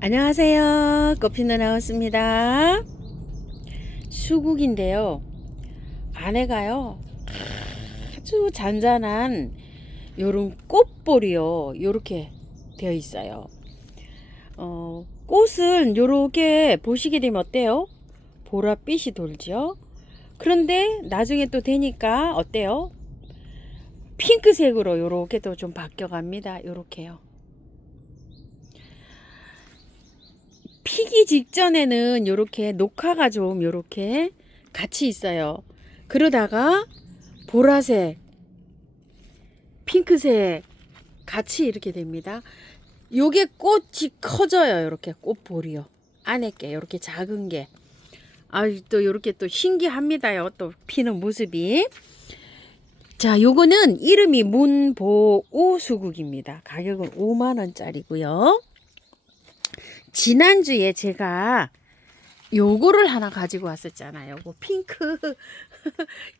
안녕하세요. 꽃피누 나왔습니다. 수국인데요. 안에가요. 아주 잔잔한 요런 꽃볼이요. 요렇게 되어 있어요. 꽃은 요렇게 보시게 되면 어때요? 보랏빛이 돌죠. 그런데 나중에 또 되니까 어때요? 핑크색으로 요렇게 또 좀 바뀌어 갑니다. 요렇게요. 피기 직전에는 요렇게 녹화가 좀 요렇게 같이 있어요. 그러다가 보라색, 핑크색 같이 이렇게 됩니다. 요게 꽃이 커져요. 요렇게 꽃볼이요. 안에 게 요렇게 작은 게. 또 요렇게 또 신기합니다요. 또 피는 모습이. 자, 요거는 이름이 문보우 수국입니다. 가격은 5만원짜리고요. 지난주에 제가 요거를 하나 가지고 왔었잖아요. 요거 핑크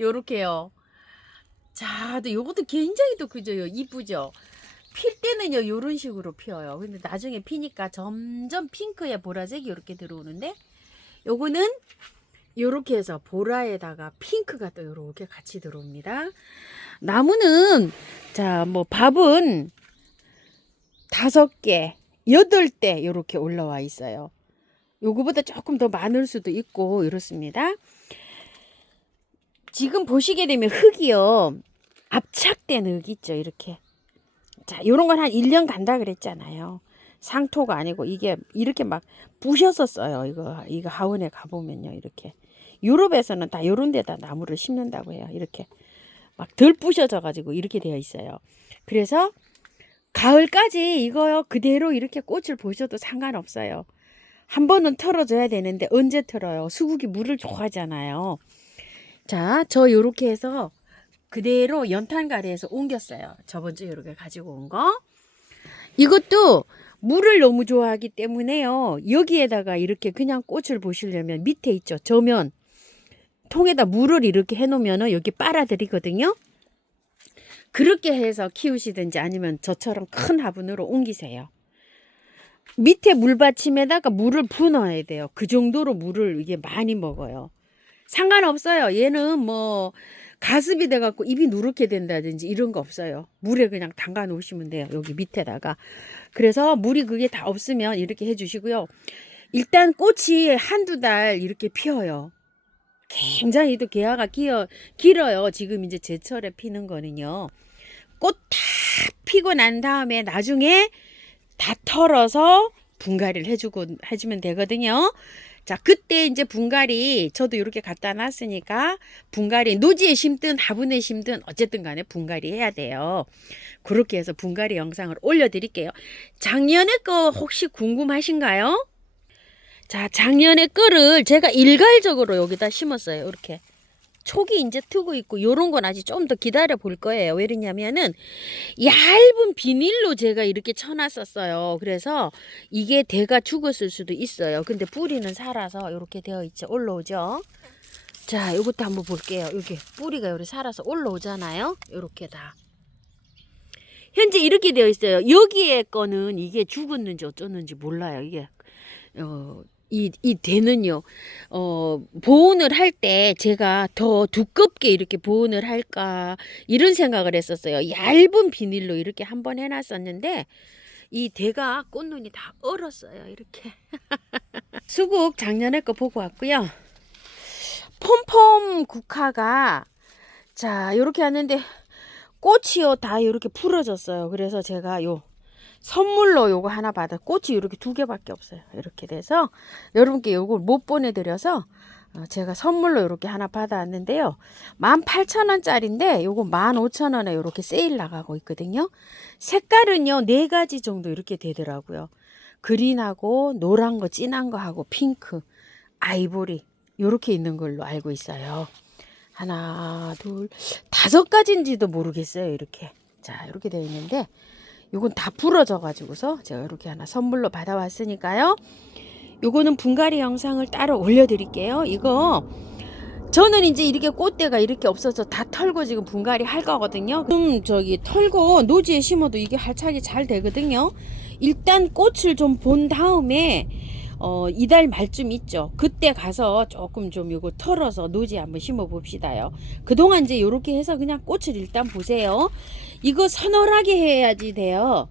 요렇게요. 자, 또 요것도 굉장히 또 그죠? 이쁘죠? 필 때는요 요런 식으로 피어요. 근데 나중에 피니까 점점 핑크에 보라색이 요렇게 들어오는데, 요거는 요렇게 해서 보라에다가 핑크가 또 요렇게 같이 들어옵니다. 나무는 자, 뭐 밥은 5개 8대 요렇게 올라와 있어요. 요거보다 조금 더 많을 수도 있고 이렇습니다. 지금 보시게 되면 흙이요, 압착된 흙 있죠. 이렇게. 자, 요런 건 한 1년 간다 그랬잖아요. 상토가 아니고 이게 이렇게 막 부셨었어요. 이거 하원에 가보면요. 이렇게. 유럽에서는 다 요런 데다 나무를 심는다고 해요. 이렇게. 막 덜 부셔져 가지고 이렇게 되어 있어요. 그래서 가을까지 이거요 그대로 이렇게 꽃을 보셔도 상관없어요. 한 번은 털어줘야 되는데 언제 털어요? 수국이 물을 좋아하잖아요. 자, 저 요렇게 해서 그대로 연탄가리에서 옮겼어요. 저번 주에 이렇게 가지고 온 거. 이것도 물을 너무 좋아하기 때문에요. 여기에다가 이렇게 그냥 꽃을 보시려면 밑에 있죠. 저면 통에다 물을 이렇게 해놓으면 여기 빨아들이거든요. 그렇게 해서 키우시든지 아니면 저처럼 큰 화분으로 옮기세요. 밑에 물받침에다가 물을 부어야 돼요. 그 정도로 물을 이게 많이 먹어요. 상관없어요. 얘는 뭐 가습이 돼갖고 입이 누렇게 된다든지 이런 거 없어요. 물에 그냥 담가 놓으시면 돼요. 여기 밑에다가. 그래서 물이 그게 다 없으면 이렇게 해주시고요. 일단 꽃이 한두 달 이렇게 피어요. 굉장히 또 개화가 길어요. 지금 이제 제철에 피는 거는요. 꽃 다 피고 난 다음에 나중에 다 털어서 분갈이를 해주면 되거든요. 자, 그때 이제 분갈이 저도 이렇게 갖다 놨으니까 분갈이 노지에 심든 화분에 심든 어쨌든 간에 분갈이 해야 돼요. 그렇게 해서 분갈이 영상을 올려드릴게요. 작년에 거 혹시 궁금하신가요? 자, 작년에 거를 제가 일괄적으로 여기다 심었어요. 이렇게. 촉이 이제 트고 있고 요런 건 아직 좀 더 기다려 볼 거예요. 왜 그러냐면은 얇은 비닐로 제가 이렇게 쳐놨었어요. 그래서 이게 대가 죽었을 수도 있어요. 근데 뿌리는 살아서 이렇게 되어 있죠. 올라오죠. 자, 요것도 한번 볼게요. 여기 뿌리가 이렇게 살아서 올라오잖아요. 요렇게 다. 현재 이렇게 되어 있어요. 여기에 거는 이게 죽었는지 어쩌는지 몰라요. 이게 이 대는요, 보온을 할 때 제가 더 두껍게 이렇게 보온을 할까, 이런 생각을 했었어요. 얇은 비닐로 이렇게 한번 해놨었는데, 이 대가 꽃눈이 다 얼었어요. 이렇게. 수국 작년에 거 보고 왔고요. 폼폼 국화가, 자, 요렇게 하는데, 꽃이요, 다 이렇게 풀어졌어요. 그래서 제가 선물로 요거 하나 받아. 꽃이 이렇게 2개밖에 없어요. 이렇게 돼서 여러분께 요걸 못 보내드려서 제가 선물로 이렇게 하나 받아왔는데요. 18,000원짜리인데 요거 15,000원에 이렇게 세일 나가고 있거든요. 색깔은요 4가지 정도 이렇게 되더라고요. 그린하고 노란 거, 진한 거 하고 핑크, 아이보리 요렇게 있는 걸로 알고 있어요. 하나, 둘, 5가지인지도 모르겠어요. 이렇게. 자, 이렇게 되어 있는데 요건 다 부러져 가지고서 제가 이렇게 하나 선물로 받아왔으니까요. 요거는 분갈이 영상을 따로 올려드릴게요. 이거 저는 이제 이렇게 꽃대가 이렇게 없어서 다 털고 지금 분갈이 할 거거든요. 저기 털고 노지에 심어도 이게 활착이 잘 되거든요. 일단 꽃을 좀 본 다음에 이달 말쯤 있죠. 그때 가서 조금 좀 요거 털어서 노지 한번 심어 봅시다요. 그동안 이제 요렇게 해서 그냥 꽃을 일단 보세요. 이거 서늘하게 해야지 돼요.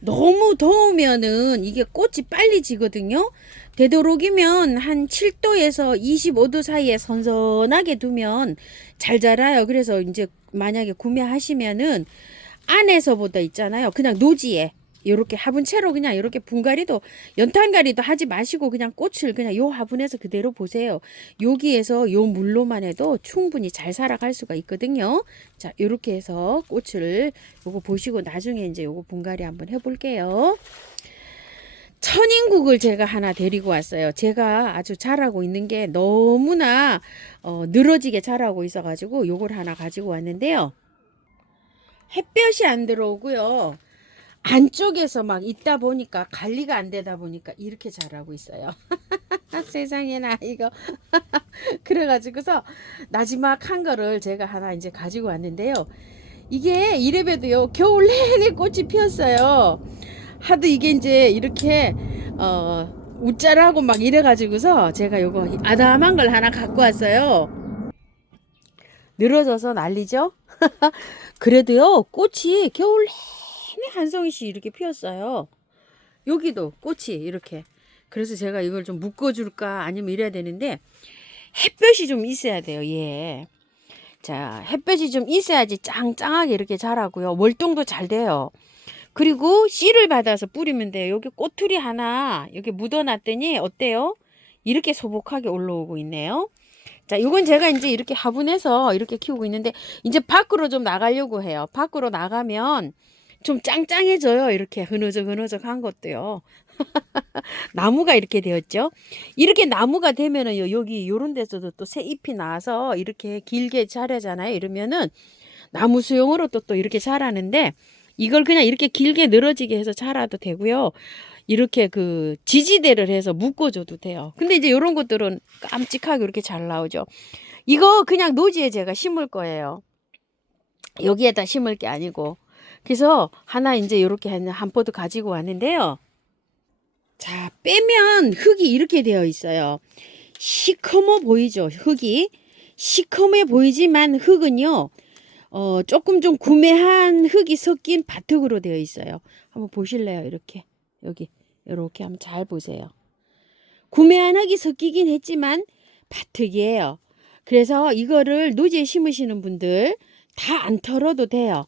너무 더우면은 이게 꽃이 빨리 지거든요. 되도록이면 한 7도에서 25도 사이에 선선하게 두면 잘 자라요. 그래서 이제 만약에 구매하시면은 안에서보다 있잖아요. 그냥 노지에 요렇게 화분채로 그냥 이렇게 분갈이도 연탄갈이도 하지 마시고 그냥 꽃을 그냥 요 화분에서 그대로 보세요. 여기에서 요 물로만 해도 충분히 잘 살아갈 수가 있거든요. 자, 요렇게 해서 꽃을 요거 보시고 나중에 이제 요거 분갈이 한번 해볼게요. 천인국을 제가 하나 데리고 왔어요. 제가 아주 잘하고 있는 게 너무나 늘어지게 잘하고 있어가지고 요걸 하나 가지고 왔는데요. 햇볕이 안 들어오고요. 안쪽에서 막 있다 보니까 관리가 안 되다 보니까 이렇게 자라고 있어요. 세상에나 이거. 그래가지고서 나지막한 거를 제가 하나 이제 가지고 왔는데요. 이게 이래봬도요 겨울 내내 꽃이 피었어요. 하도 이게 이제 이렇게 웃자라고 막 이래가지고서 제가 요거 아담한 걸 하나 갖고 왔어요. 늘어져서 난리죠. 그래도요 꽃이 겨울 내내 한 송이씩 이렇게 피었어요. 여기도 꽃이 이렇게. 그래서 제가 이걸 좀 묶어줄까 아니면 이래야 되는데 햇볕이 좀 있어야 돼요. 예. 자, 햇볕이 좀 있어야지 짱짱하게 이렇게 자라고요. 월동도 잘 돼요. 그리고 씨를 받아서 뿌리면 돼요. 여기 꼬투리 하나 여기 묻어놨더니 어때요? 이렇게 소복하게 올라오고 있네요. 자, 이건 제가 이제 이렇게 화분에서 이렇게 키우고 있는데 이제 밖으로 좀 나가려고 해요. 밖으로 나가면 좀 짱짱해져요. 이렇게 흐느적 한 것도요. 나무가 이렇게 되었죠. 이렇게 나무가 되면은 여기 요런 데서도 또 새 잎이 나와서 이렇게 길게 자라잖아요. 이러면은 나무 수용으로 또 이렇게 자라는데 이걸 그냥 이렇게 길게 늘어지게 해서 자라도 되고요. 이렇게 그 지지대를 해서 묶어줘도 돼요. 근데 이제 요런 것들은 깜찍하게 이렇게 잘 나오죠. 이거 그냥 노지에 제가 심을 거예요. 여기에다 심을 게 아니고. 그래서 하나 이제 이렇게 한 포도 가지고 왔는데요. 자, 빼면 흙이 이렇게 되어 있어요. 시커머 보이죠? 흙이. 시커매 보이지만 흙은요. 조금 좀 구매한 흙이 섞인 바둑으로 되어 있어요. 한번 보실래요? 이렇게. 여기. 이렇게 한번 잘 보세요. 구매한 흙이 섞이긴 했지만 바둑이에요. 그래서 이거를 노지에 심으시는 분들 다 안 털어도 돼요.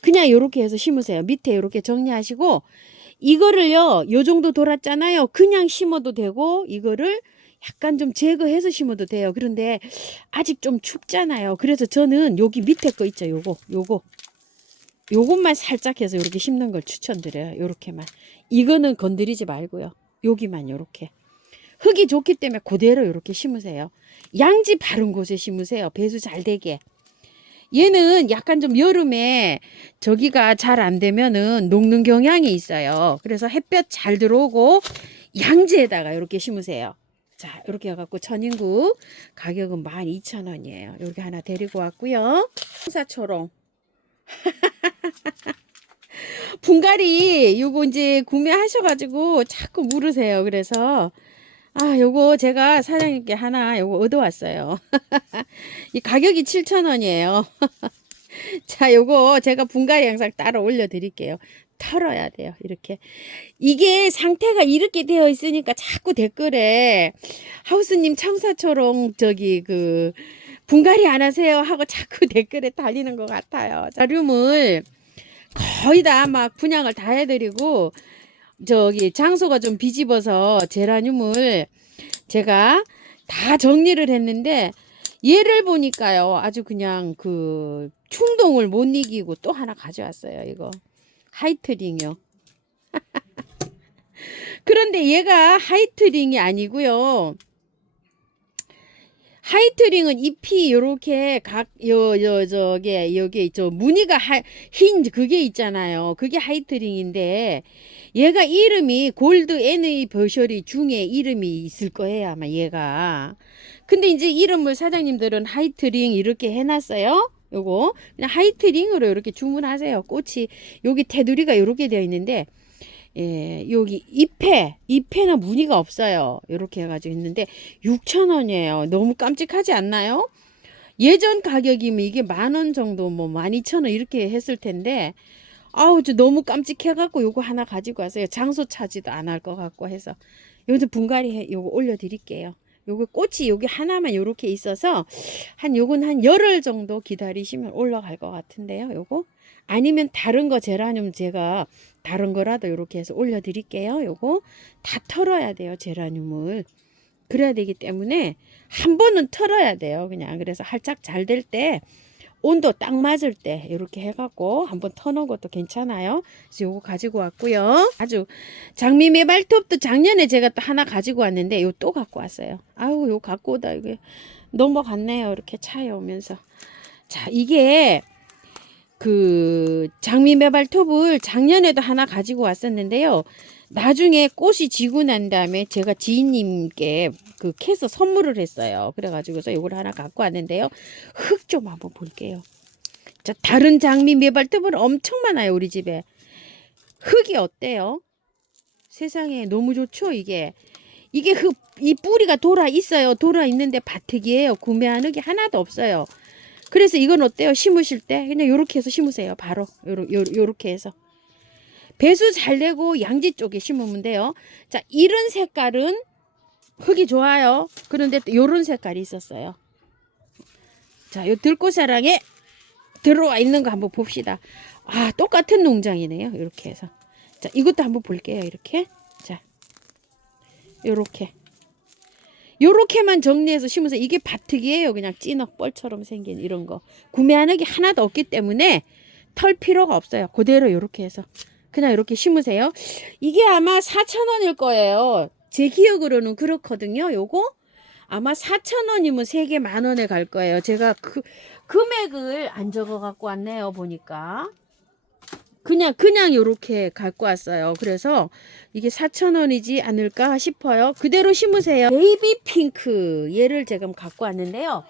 그냥 이렇게 해서 심으세요. 밑에 이렇게 정리하시고 이거를요. 요 정도 돌았잖아요. 그냥 심어도 되고 이거를 약간 좀 제거해서 심어도 돼요. 그런데 아직 좀 춥잖아요. 그래서 저는 여기 밑에 거 있죠. 요것만 살짝 해서 이렇게 심는 걸 추천드려요. 요렇게만. 이거는 건드리지 말고요. 여기만 요렇게. 흙이 좋기 때문에 그대로 이렇게 심으세요. 양지 바른 곳에 심으세요. 배수 잘 되게. 얘는 약간 좀 여름에 저기가 잘 안 되면은 녹는 경향이 있어요. 그래서 햇볕 잘 들어오고 양지에다가 이렇게 심으세요. 자, 이렇게 해갖고 천인국 가격은 12,000원이에요. 이렇게 하나 데리고 왔고요. 청사초롱. 분갈이 요거 이제 구매하셔가지고 자꾸 물으세요. 그래서 요거 제가 사장님께 하나 요거 얻어왔어요. 이 가격이 7,000원이에요. 자, 요거 제가 분갈이 영상 따로 올려드릴게요. 털어야 돼요. 이렇게. 이게 상태가 이렇게 되어 있으니까 자꾸 댓글에 하우스님 청사초롱 분갈이 안 하세요 하고 자꾸 댓글에 달리는 것 같아요. 자륨을 거의 다 막 분양을 다 해드리고 장소가 좀 비집어서 제라늄을 제가 다 정리를 했는데 얘를 보니까요 아주 그냥 그 충동을 못 이기고 또 하나 가져왔어요. 이거 하이트링이요. 그런데 얘가 하이트링이 아니고요. 하이트링은 잎이 요렇게 여기 무늬가 흰 그게 있잖아요. 그게 하이트링인데 얘가 이름이 골드 NA 버셔리 중에 이름이 있을 거예요. 아마 얘가. 근데 이제 이름을 사장님들은 하이트링 이렇게 해놨어요. 요거 그냥 하이트링으로 이렇게 주문하세요. 꽃이 여기 테두리가 이렇게 되어 있는데 예, 여기 잎에는 무늬가 없어요. 이렇게 해가지고 있는데 6,000원이에요. 너무 깜찍하지 않나요? 예전 가격이면 이게 10,000원 정도, 뭐 12,000원 이렇게 했을 텐데, 아우, 저 너무 깜찍해갖고 요거 하나 가지고 왔어요. 장소 차지도 안 할 것 같고 해서. 요즘 분갈이 요거 올려드릴게요. 요거 꽃이 여기 하나만 요렇게 있어서 요건 한 열흘 정도 기다리시면 올라갈 것 같은데요. 요거 아니면 다른 거 제라늄 제가 다른 거라도 요렇게 해서 올려드릴게요. 요거 다 털어야 돼요. 제라늄을. 그래야 되기 때문에 한 번은 털어야 돼요. 그냥 그래서 활짝 잘 될 때 온도 딱 맞을 때 이렇게 해갖고 한번 터놓은 것도 괜찮아요. 그래서 요거 가지고 왔고요. 아주 장미 메발톱도 작년에 제가 또 하나 가지고 왔는데 요 또 갖고 왔어요. 아유, 요 갖고 오다 이게 넘어갔네요. 이렇게 차에 오면서. 자, 이게 그 장미 메발톱을 작년에도 하나 가지고 왔었는데요. 나중에 꽃이 지고 난 다음에 제가 지인님께 그 캐서 선물을 했어요. 그래가지고서 이걸 하나 갖고 왔는데요. 흙 좀 한번 볼게요. 자, 다른 장미 메발톱은 엄청 많아요. 우리 집에. 흙이 어때요? 세상에 너무 좋죠. 이게 흙, 이 뿌리가 돌아 있어요. 돌아 있는데 바특이에요. 구매한 흙이 하나도 없어요. 그래서 이건 어때요? 심으실 때 그냥 요렇게 해서 심으세요. 바로 요렇게 해서. 배수 잘 내고 양지 쪽에 심으면 돼요. 자, 이런 색깔은 흙이 좋아요. 그런데 또 요런 색깔이 있었어요. 자, 요 들꽃사랑에 들어와 있는 거 한번 봅시다. 아, 똑같은 농장이네요. 이렇게 해서. 자, 이것도 한번 볼게요. 이렇게. 자, 요렇게만 정리해서 심으세요. 이게 바특이에요. 그냥 찐억벌처럼 생긴 이런 거. 구매하는 게 하나도 없기 때문에 털 필요가 없어요. 그대로 요렇게 해서. 그냥 이렇게 심으세요. 이게 아마 4,000원일 거예요. 제 기억으로는 그렇거든요. 요거 아마 4,000원이면 3개 10,000원에 갈 거예요. 제가 그 금액을 안 적어 갖고 왔네요. 보니까 그냥 요렇게 갖고 왔어요. 그래서 이게 4,000원이지 않을까 싶어요. 그대로 심으세요. 베이비 핑크 얘를 제가 갖고 왔는데요.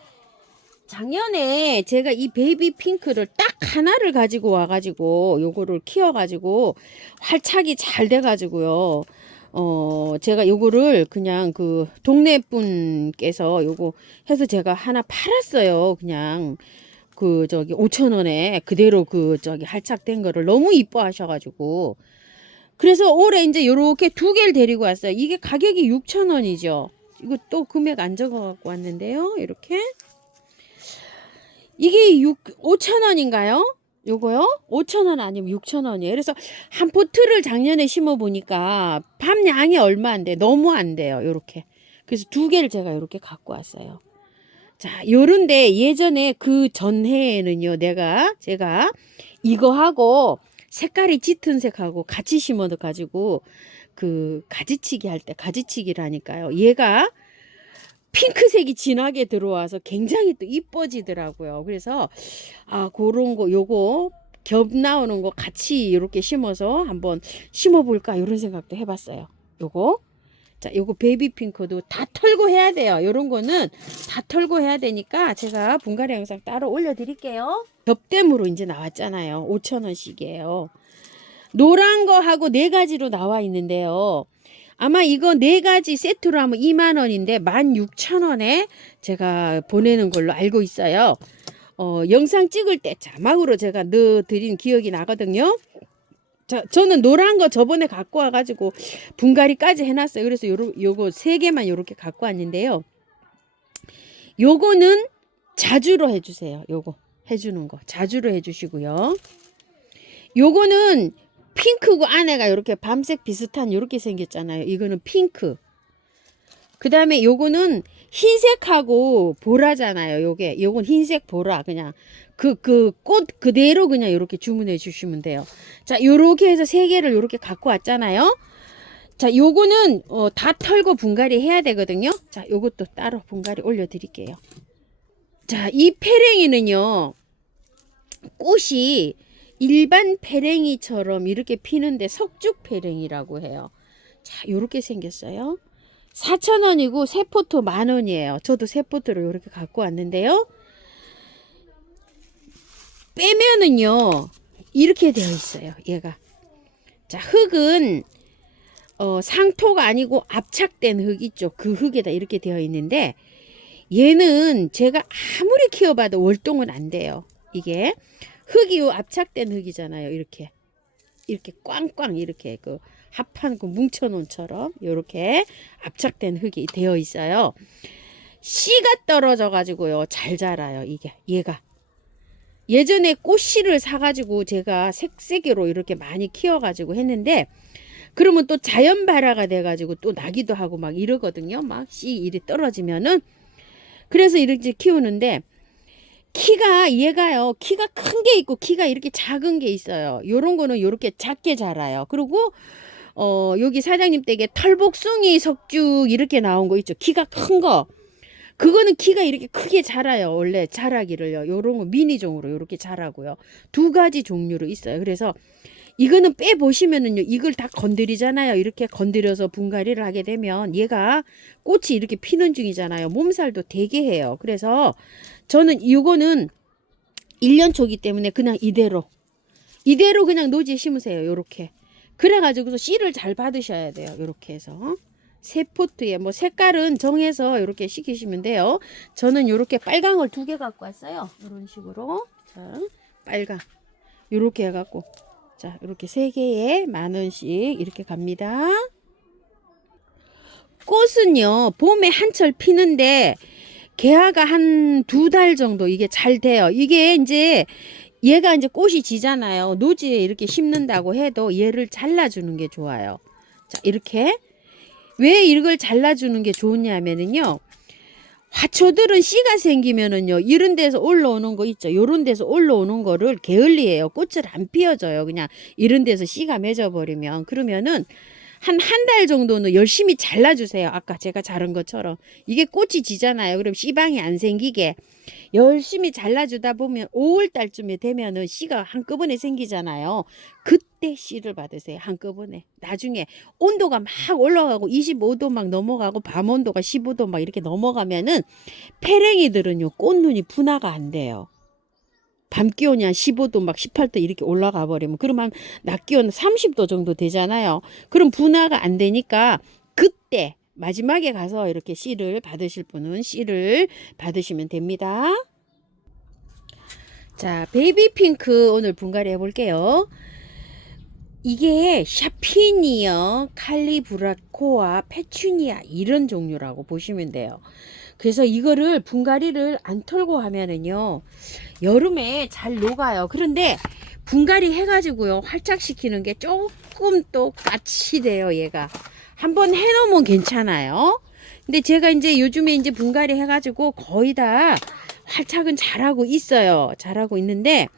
작년에 제가 이 베이비 핑크를 딱 하나를 가지고 와가지고 요거를 키워가지고 활착이 잘 돼가지고요. 제가 요거를 그냥 그 동네 분께서 요거 해서 제가 하나 팔았어요. 그냥 그 저기 5,000원에 그대로 그 저기 활착된 거를 너무 이뻐하셔가지고 그래서 올해 이제 요렇게 2개를 데리고 왔어요. 이게 가격이 6,000원이죠. 이거 또 금액 안 적어 갖고 왔는데요. 이렇게. 이게 5,000원인가요? 요거요? 5,000원 아니면 6,000원이에요. 그래서 한 포트를 작년에 심어 보니까 밤양이 얼마 안 돼. 너무 안 돼요. 요렇게. 그래서 2개를 제가 요렇게 갖고 왔어요. 자, 요런데 예전에 그 전해에는요. 제가 이거하고 색깔이 짙은 색하고 같이 심어 가지고 그 가지치기 할 때 가지치기라니까요. 얘가 핑크색이 진하게 들어와서 굉장히 또 이뻐지더라고요. 그래서 그런 거 요거 겹 나오는 거 같이 이렇게 심어서 한번 심어볼까 이런 생각도 해봤어요. 요거 자, 요거 베이비 핑크도 다 털고 해야 돼요. 요런 거는 다 털고 해야 되니까 제가 분갈이 영상 따로 올려드릴게요. 겹댐으로 이제 나왔잖아요. 5,000원씩이에요. 노란 거 하고 4가지로 나와 있는데요. 아마 이거 4가지 세트로 하면 20,000원인데 16,000원에 제가 보내는 걸로 알고 있어요. 영상 찍을 때 자막으로 제가 넣어드린 기억이 나거든요. 자, 저는 노란 거 저번에 갖고 와가지고 분갈이까지 해놨어요. 그래서 요거 3개만 요렇게 갖고 왔는데요. 요거는 자주로 해주세요. 요거 해주는 거 자주로 해주시고요. 요거는 핑크고 안에가 이렇게 밤색 비슷한 이렇게 생겼잖아요. 이거는 핑크. 그 다음에 요거는 흰색하고 보라잖아요. 요건 흰색 보라. 그냥 그 꽃 그대로 그냥 이렇게 주문해 주시면 돼요. 자, 요렇게 해서 3개를 요렇게 갖고 왔잖아요. 자, 요거는 다 털고 분갈이 해야 되거든요. 자, 요것도 따로 분갈이 올려 드릴게요. 자, 이 페랭이는요. 꽃이 일반 페랭이처럼 이렇게 피는데 석죽 페랭이라고 해요. 자, 요렇게 생겼어요. 4,000원이고 세 포트 10,000원이에요. 저도 세 포트를 이렇게 갖고 왔는데요. 빼면은요 이렇게 되어 있어요. 얘가. 자, 흙은 상토가 아니고 압착된 흙 있죠. 그 흙에다 이렇게 되어 있는데 얘는 제가 아무리 키워봐도 월동은 안 돼요. 이게 흙이 압착된 흙이잖아요. 이렇게 꽝꽝 이렇게 그 합한 그 뭉쳐놓은처럼 이렇게 압착된 흙이 되어 있어요. 씨가 떨어져 가지고요 잘 자라요. 얘가 예전에 꽃씨를 사가지고 제가 색색으로 이렇게 많이 키워가지고 했는데 그러면 또 자연 발화가 돼가지고 또 나기도 하고 막 이러거든요. 막 씨 이리 떨어지면은. 그래서 이렇게 키우는데 얘가요 키가 큰 게 있고 키가 이렇게 작은 게 있어요. 요런 거는 요렇게 작게 자라요. 그리고 여기 사장님 댁에 털복숭이 석죽 이렇게 나온 거 있죠. 키가 큰 거. 그거는 키가 이렇게 크게 자라요. 원래 자라기를요. 요런 거 미니종으로 요렇게 자라고요. 두 가지 종류로 있어요. 그래서 이거는 빼 보시면은요. 이걸 다 건드리잖아요. 이렇게 건드려서 분갈이를 하게 되면 얘가 꽃이 이렇게 피는 중이잖아요. 몸살도 되게 해요. 그래서 저는 이거는 1년 초기 때문에 그냥 이대로 그냥 노지에 심으세요. 요렇게. 그래 가지고서 씨를 잘 받으셔야 돼요. 요렇게 해서. 세 포트에 뭐 색깔은 정해서 이렇게 시키시면 돼요. 저는 이렇게 빨강을 2개 갖고 왔어요. 이런 식으로. 자, 빨강. 이렇게 해갖고. 자, 이렇게 3개에 10,000원씩 이렇게 갑니다. 꽃은요, 봄에 한철 피는데, 개화가 한 2달 정도 이게 잘 돼요. 이게 이제, 얘가 이제 꽃이 지잖아요. 노지에 이렇게 심는다고 해도 얘를 잘라주는 게 좋아요. 자, 이렇게. 왜 이걸 잘라주는 게 좋냐면은요. 화초들은 씨가 생기면은요. 이런 데서 올라오는 거 있죠. 요런 데서 올라오는 거를 게을리해요. 꽃을 안 피워줘요. 그냥 이런 데서 씨가 맺어버리면. 그러면은 한 달 정도는 열심히 잘라주세요. 아까 제가 자른 것처럼. 이게 꽃이 지잖아요. 그럼 씨방이 안 생기게 열심히 잘라주다 보면 5월 달쯤에 되면은 씨가 한꺼번에 생기잖아요. 그때 씨를 받으세요. 한꺼번에. 나중에 온도가 막 올라가고 25도 막 넘어가고 밤 온도가 15도 막 이렇게 넘어가면은 페랭이들은요 꽃눈이 분화가 안 돼요. 밤 기온이 한 15도 막 18도 이렇게 올라가 버리면 그러면 낮 기온 30도 정도 되잖아요. 그럼 분화가 안 되니까 그때 마지막에 가서 이렇게 씨를 받으실 분은 씨를 받으시면 됩니다. 자, 베이비 핑크 오늘 분갈이 해볼게요. 이게 샤피니어, 칼리브라코아, 페추니아 이런 종류라고 보시면 돼요. 그래서 이거를 분갈이를 안 털고 하면은요 여름에 잘 녹아요. 그런데 분갈이 해가지고요 활착시키는 게 조금 또 까치돼요. 얘가 한번 해놓으면 괜찮아요. 근데 제가 이제 요즘에 이제 분갈이 해가지고 거의 다 활착은 잘하고 있어요. 잘하고 있는데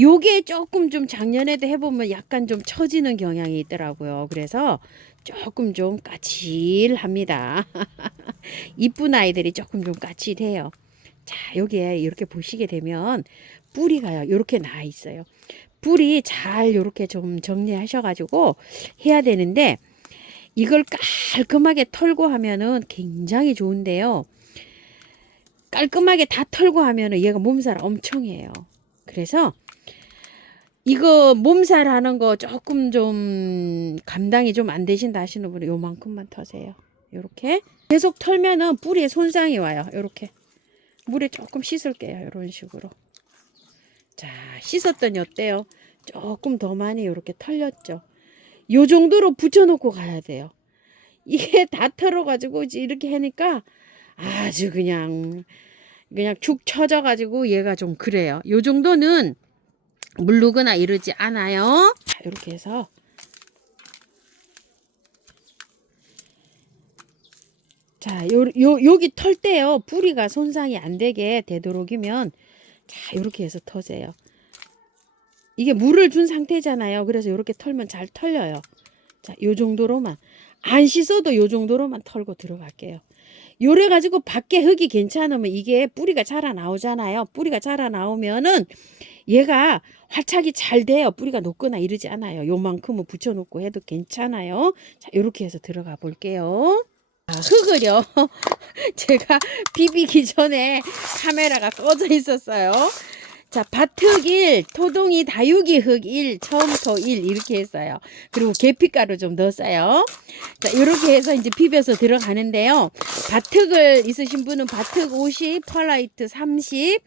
요게 조금 좀 작년에도 해보면 약간 좀 처지는 경향이 있더라고요. 그래서 조금 좀 까칠합니다. 이쁜 아이들이 조금 좀 까칠해요. 자, 여기에 이렇게 보시게 되면 뿌리가요. 이렇게 나 있어요. 뿌리 잘 이렇게 좀 정리하셔가지고 해야 되는데 이걸 깔끔하게 털고 하면은 굉장히 좋은데요. 깔끔하게 다 털고 하면은 얘가 몸살 엄청 해요. 그래서 이거 몸살 하는 거 조금 좀 감당이 좀 안 되신다 하시는 분은 요만큼만 터세요. 요렇게 계속 털면은 뿌리에 손상이 와요. 요렇게 물에 조금 씻을게요. 이런 식으로. 자, 씻었더니 어때요? 조금 더 많이 요렇게 털렸죠. 요 정도로 붙여놓고 가야 돼요. 이게 다 털어가지고 이렇게 하니까 아주 그냥 축 처져가지고 얘가 좀 그래요. 요 정도는 물르거나 이러지 않아요. 자, 이렇게 해서 자, 여기 털 때요. 뿌리가 손상이 안 되게 되도록이면 자, 이렇게 해서 터세요. 이게 물을 준 상태잖아요. 그래서 이렇게 털면 잘 털려요. 자, 요 정도로만 안 씻어도 요 정도로만 털고 들어갈게요. 요래 가지고 밖에 흙이 괜찮으면 이게 뿌리가 자라 나오잖아요. 뿌리가 자라 나오면은 얘가 활착이 잘 돼요. 뿌리가 녹거나 이러지 않아요. 요만큼은 붙여놓고 해도 괜찮아요. 자, 요렇게 해서 들어가 볼게요. 흙을요. 제가 비비기 전에 카메라가 꺼져 있었어요. 자, 밭흙 1, 토동이 다육이 흙 1, 처음토 1 이렇게 했어요. 그리고 계피가루 좀 넣었어요. 자, 이렇게 해서 이제 비벼서 들어가는데요. 밭흙을 있으신 분은 밭흙 50, 펄라이트 30,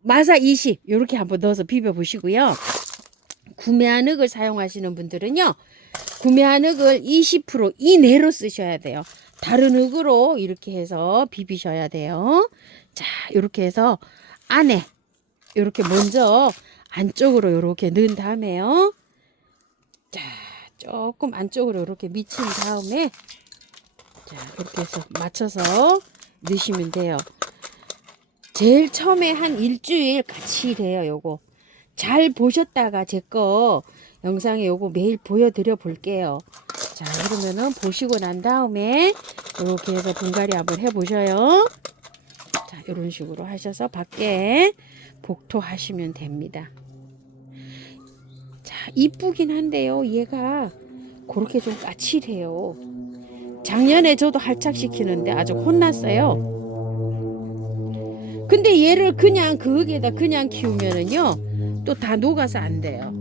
마사 20 이렇게 한번 넣어서 비벼 보시고요. 구매한 흙을 사용하시는 분들은요. 구매한 흙을 20% 이내로 쓰셔야 돼요. 다른 흙으로 이렇게 해서 비비셔야 돼요. 자, 이렇게 해서 안에 이렇게 먼저 안쪽으로 이렇게 넣은 다음에요. 자, 조금 안쪽으로 이렇게 미친 다음에 자, 이렇게 해서 맞춰서 넣으시면 돼요. 제일 처음에 한 일주일 같이 돼요. 요거 잘 보셨다가 제 거 영상에 요거 매일 보여드려 볼게요. 자, 그러면은 보시고 난 다음에 이렇게 해서 분갈이 한번 해보셔요. 자, 이런 식으로 하셔서 밖에 복토하시면 됩니다. 자, 이쁘긴 한데요. 얘가 그렇게 좀 까칠해요. 작년에 저도 할착시키는데 아주 혼났어요. 근데 얘를 그냥 그흙에다 그냥 키우면은요 또 다 녹아서 안 돼요.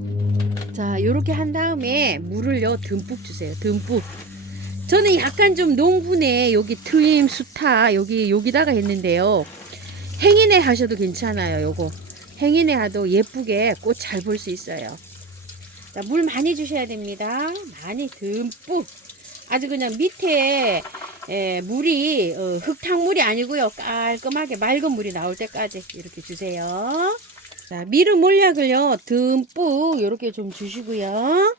자, 요렇게 한 다음에 물을요 듬뿍 주세요. 듬뿍. 저는 약간 좀 농분에 여기 트임 수타 여기다가 했는데요. 행인에 하셔도 괜찮아요. 요거 행인에 하도 예쁘게 꽃 잘 볼 수 있어요. 자, 물 많이 주셔야 됩니다. 많이 듬뿍. 아주 그냥 밑에 물이 흙탕물이 아니고요. 깔끔하게 맑은 물이 나올 때까지 이렇게 주세요. 자, 미름 몰약을요 듬뿍 이렇게 좀 주시고요.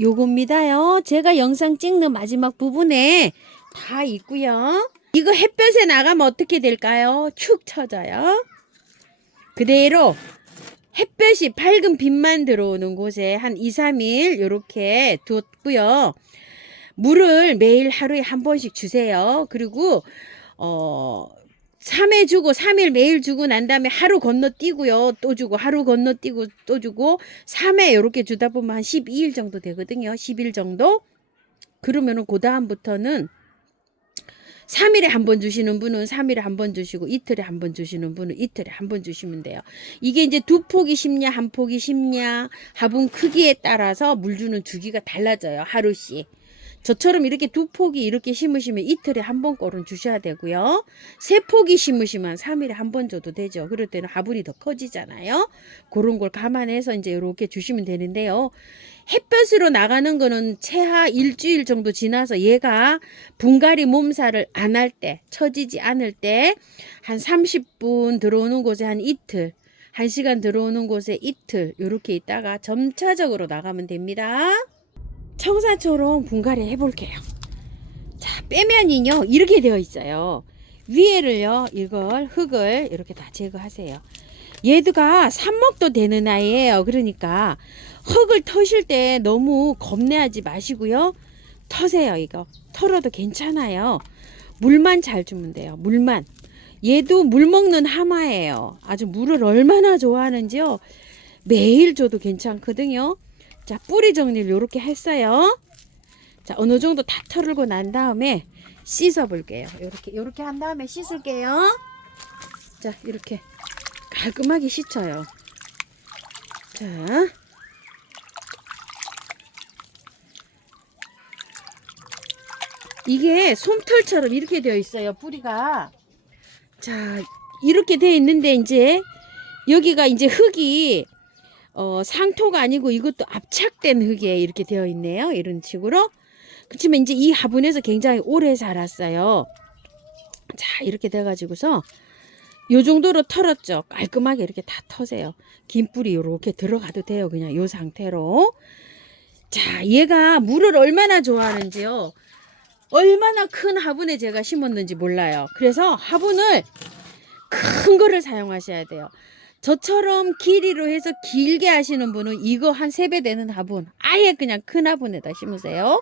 요겁니다요. 제가 영상 찍는 마지막 부분에 다 있고요. 이거 햇볕에 나가면 어떻게 될까요? 축 처져요. 그대로 햇볕이 밝은 빛만 들어오는 곳에 한 2, 3일 이렇게 뒀고요. 물을 매일 하루에 한 번씩 주세요. 그리고 3회 주고 3일 매일 주고 난 다음에 하루 건너뛰고요. 또 주고 하루 건너뛰고 또 주고 3회 이렇게 주다 보면 한 12일 정도 되거든요. 10일 정도. 그러면은 그 다음부터는 3일에 한 번 주시는 분은 3일에 한 번 주시고 이틀에 한 번 주시는 분은 이틀에 한 번 주시면 돼요. 이게 이제 두 폭이 쉽냐 한 폭이 쉽냐 화분 크기에 따라서 물 주는 주기가 달라져요. 하루씩. 저처럼 이렇게 두 폭이 이렇게 심으시면 이틀에 한 번 꼴은 주셔야 되고요. 세 폭이 심으시면 3일에 한 번 줘도 되죠. 그럴 때는 화분이 더 커지잖아요. 그런 걸 감안해서 이제 이렇게 주시면 되는데요. 햇볕으로 나가는 거는 최하 일주일 정도 지나서 얘가 분갈이 몸살을 안 할 때, 처지지 않을 때 한 30분 들어오는 곳에 한 이틀, 1시간 들어오는 곳에 이틀 이렇게 있다가 점차적으로 나가면 됩니다. 청사처럼 분갈이 해볼게요. 자, 빼면이요 이렇게 되어 있어요. 위에를요 이걸 흙을 이렇게 다 제거하세요. 얘가 삽목도 되는 아이예요. 그러니까 흙을 터실 때 너무 겁내하지 마시고요. 터세요. 이거 털어도 괜찮아요. 물만 잘 주면 돼요. 물만. 얘도 물 먹는 하마예요. 아주 물을 얼마나 좋아하는지요. 매일 줘도 괜찮거든요. 자, 뿌리 정리를 이렇게 했어요. 자, 어느 정도 다 털고 난 다음에 씻어 볼게요. 이렇게 한 다음에 씻을게요. 자, 이렇게 깔끔하게 씻어요. 자, 이게 솜털처럼 이렇게 되어 있어요. 뿌리가. 자, 이렇게 되어 있는데 이제 여기가 이제 흙이 상토가 아니고 이것도 압착된 흙에 이렇게 되어 있네요. 이런 식으로. 그렇지만 이제 이 화분에서 굉장히 오래 자랐어요. 자, 이렇게 돼가지고서 요 정도로 털었죠. 깔끔하게 이렇게 다 터세요. 긴 뿌리 이렇게 들어가도 돼요. 그냥 요 상태로. 자, 얘가 물을 얼마나 좋아하는지요. 얼마나 큰 화분에 제가 심었는지 몰라요. 그래서 화분을 큰 거를 사용하셔야 돼요. 저처럼 길이로 해서 길게 하시는 분은 이거 한 3배 되는 화분 아예 그냥 큰 화분에다 심으세요.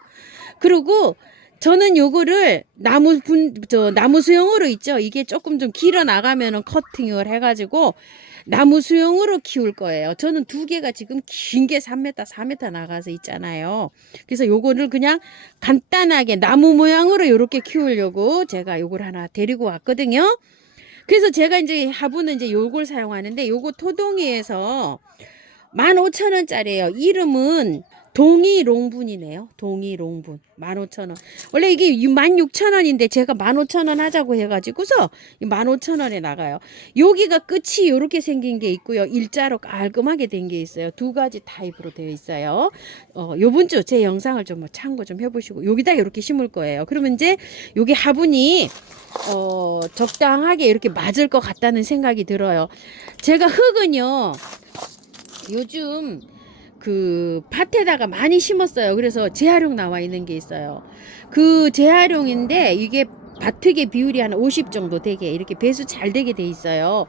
그리고 저는 요거를 나무 수용으로 있죠. 이게 조금 좀 길어 나가면은 커팅을 해가지고 나무 수용으로 키울 거예요. 저는 2개가 지금 긴 게 3m, 4m 나가서 있잖아요. 그래서 요거를 그냥 간단하게 나무 모양으로 이렇게 키우려고 제가 요걸 하나 데리고 왔거든요. 그래서 제가 이제 화분은 이제 요걸 사용하는데 요거 토동이에서 15,000원짜리예요. 이름은 동이롱분이네요. 동이롱분 15,000원. 원래 이게 16,000원인데 제가 15,000원 하자고 해가지고서 15,000원에 나가요. 여기가 끝이 이렇게 생긴 게 있고요. 일자로 깔끔하게 된 게 있어요. 두 가지 타입으로 되어 있어요. 요번 주 제 영상을 좀 참고 좀 해보시고 여기다 이렇게 심을 거예요. 그러면 이제 여기 화분이 적당하게 이렇게 맞을 것 같다는 생각이 들어요. 제가 흙은요 요즘 그 밭에다가 많이 심었어요. 그래서 재활용 나와 있는 게 있어요. 그 재활용인데 이게 밭흙의 비율이 한 50 정도 되게 이렇게 배수 잘 되게 돼 있어요.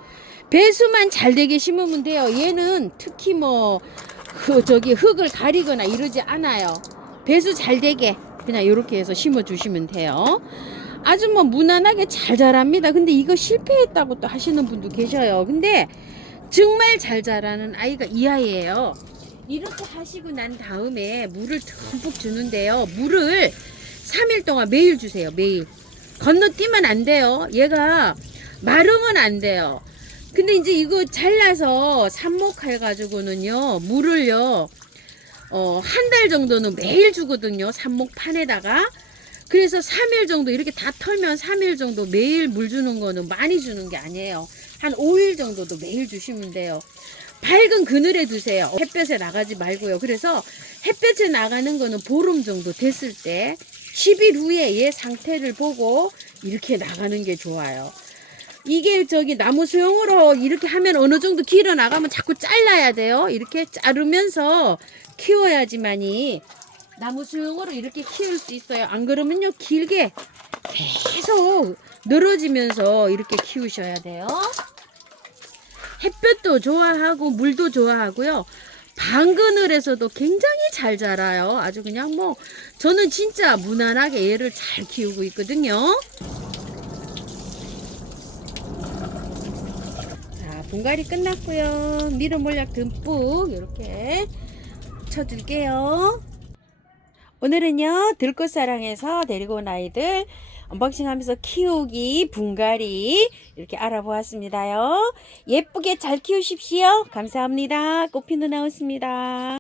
배수만 잘 되게 심으면 돼요. 얘는 특히 뭐 저기 흙을 가리거나 이러지 않아요. 배수 잘 되게 그냥 이렇게 해서 심어 주시면 돼요. 아주 뭐 무난하게 잘 자랍니다. 근데 이거 실패했다고 또 하시는 분도 계셔요. 근데 정말 잘 자라는 아이가 이 아이예요. 이렇게 하시고 난 다음에 물을 듬뿍 주는데요. 물을 3일 동안 매일 주세요. 매일. 건너뛰면 안 돼요. 얘가 마르면 안 돼요. 근데 이제 이거 잘라서 삽목해가지고는요. 물을요. 한 달 정도는 매일 주거든요. 삽목판에다가. 그래서 3일 정도 이렇게 다 털면 3일 정도 매일 물 주는 거는 많이 주는 게 아니에요. 한 5일 정도도 매일 주시면 돼요. 밝은 그늘에 두세요. 햇볕에 나가지 말고요. 그래서 햇볕에 나가는 거는 보름 정도 됐을 때 10일 후에 얘 상태를 보고 이렇게 나가는 게 좋아요. 이게 저기 나무 수용으로 이렇게 하면 어느 정도 길어 나가면 자꾸 잘라야 돼요. 이렇게 자르면서 키워야지만이 나무 수용으로 이렇게 키울 수 있어요. 안 그러면요 길게 계속 늘어지면서 이렇게 키우셔야 돼요. 햇볕도 좋아하고 물도 좋아하고요. 방그늘에서도 굉장히 잘 자라요. 아주 그냥 뭐 저는 진짜 무난하게 얘를 잘 키우고 있거든요. 자, 분갈이 끝났고요. 미로 몰약 듬뿍 이렇게 쳐줄게요. 오늘은요 들꽃사랑에서 데리고 온 아이들 언박싱 하면서 키우기 분갈이 이렇게 알아보았습니다요. 예쁘게 잘 키우십시오. 감사합니다. 꽃피 누나였습니다.